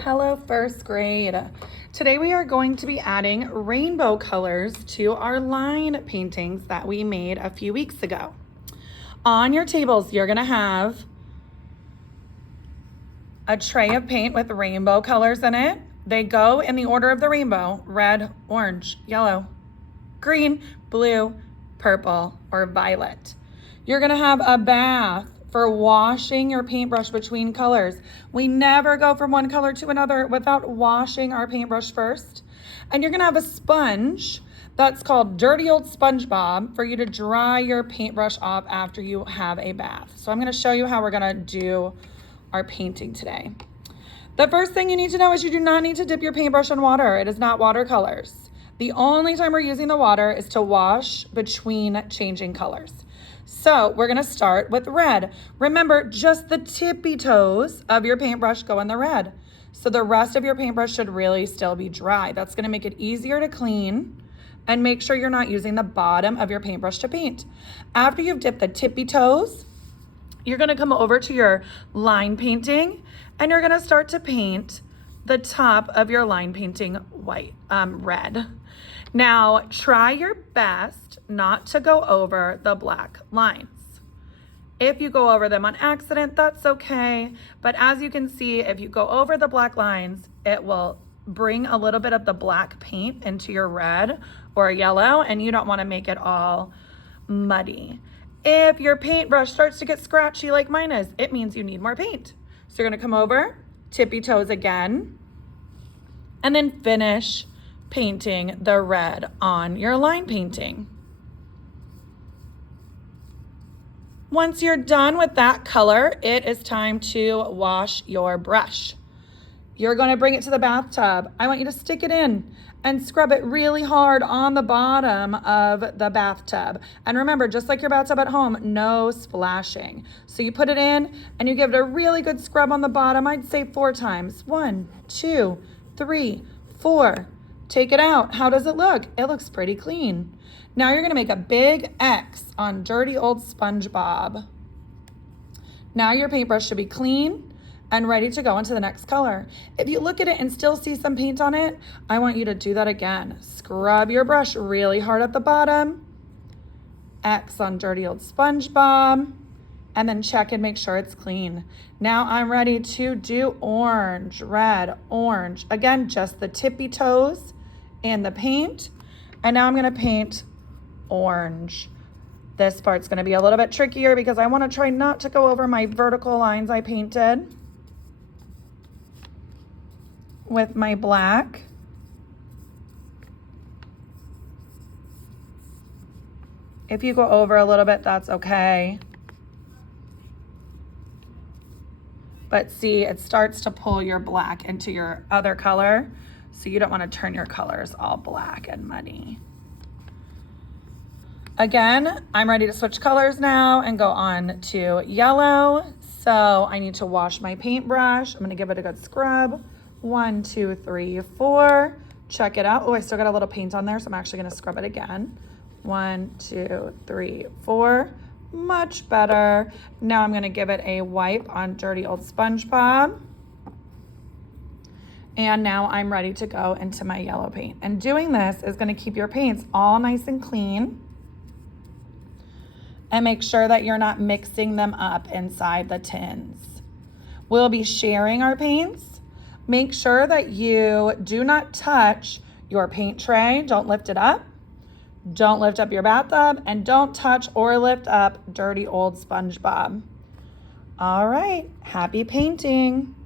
Hello, first grade. Today we are going to be adding rainbow colors to our line paintings that we made a few weeks ago. On your tables, you're gonna have a tray of paint with rainbow colors in it. They go in the order of the rainbow: red, orange, yellow, green, blue, purple, or violet. You're gonna have a bath for washing your paintbrush between colors. We never go from one color to another without washing our paintbrush first. And you're gonna have a sponge that's called Dirty Old SpongeBob for you to dry your paintbrush off after you have a bath. So I'm gonna show you how we're gonna do our painting today. The first thing you need to know is you do not need to dip your paintbrush in water. It is not watercolors. The only time we're using the water is to wash between changing colors. So we're gonna start with red. Remember, just the tippy toes of your paintbrush go in the red. So the rest of your paintbrush should really still be dry. That's gonna make it easier to clean and make sure you're not using the bottom of your paintbrush to paint. After you've dipped the tippy toes, you're gonna come over to your line painting and you're gonna start to paint the top of your line painting red. Now, try your best not to go over the black lines. If you go over them on accident, that's okay. But as you can see, if you go over the black lines, it will bring a little bit of the black paint into your red or yellow, and you don't want to make it all muddy. If your paintbrush starts to get scratchy like mine is, it means you need more paint. So you're gonna come over, tippy toes again, and then finish painting the red on your line painting. Once you're done with that color, it is time to wash your brush. You're gonna bring it to the bathtub. I want you to stick it in and scrub it really hard on the bottom of the bathtub. And remember, just like your bathtub at home, no splashing. So you put it in and you give it a really good scrub on the bottom. I'd say 4 times. 1, 2, 3, 4. Take it out. How does it look? It looks pretty clean. Now you're gonna make a big X on Dirty Old SpongeBob. Now your paintbrush should be clean and ready to go into the next color. If you look at it and still see some paint on it, I want you to do that again. Scrub your brush really hard at the bottom, X on Dirty Old SpongeBob, and then check and make sure it's clean. Now I'm ready to do orange, red, orange. Again, just the tippy toes and the paint. And now I'm gonna paint orange. This part's gonna be a little bit trickier because I wanna try not to go over my vertical lines I painted with my black. If you go over a little bit, that's okay. But see, it starts to pull your black into your other color, so you don't want to turn your colors all black and muddy. Again, I'm ready to switch colors now and go on to yellow. So I need to wash my paintbrush. I'm gonna give it a good scrub. 1, 2, 3, 4. Check it out. Oh, I still got a little paint on there, so I'm actually gonna scrub it again. 1, 2, 3, 4. Much better. Now I'm gonna give it a wipe on Dirty Old SpongeBob. And now I'm ready to go into my yellow paint. And doing this is gonna keep your paints all nice and clean. And make sure that you're not mixing them up inside the tins. We'll be sharing our paints. Make sure that you do not touch your paint tray. Don't lift it up. Don't lift up your bathtub, and don't touch or lift up Dirty Old SpongeBob. All right, happy painting.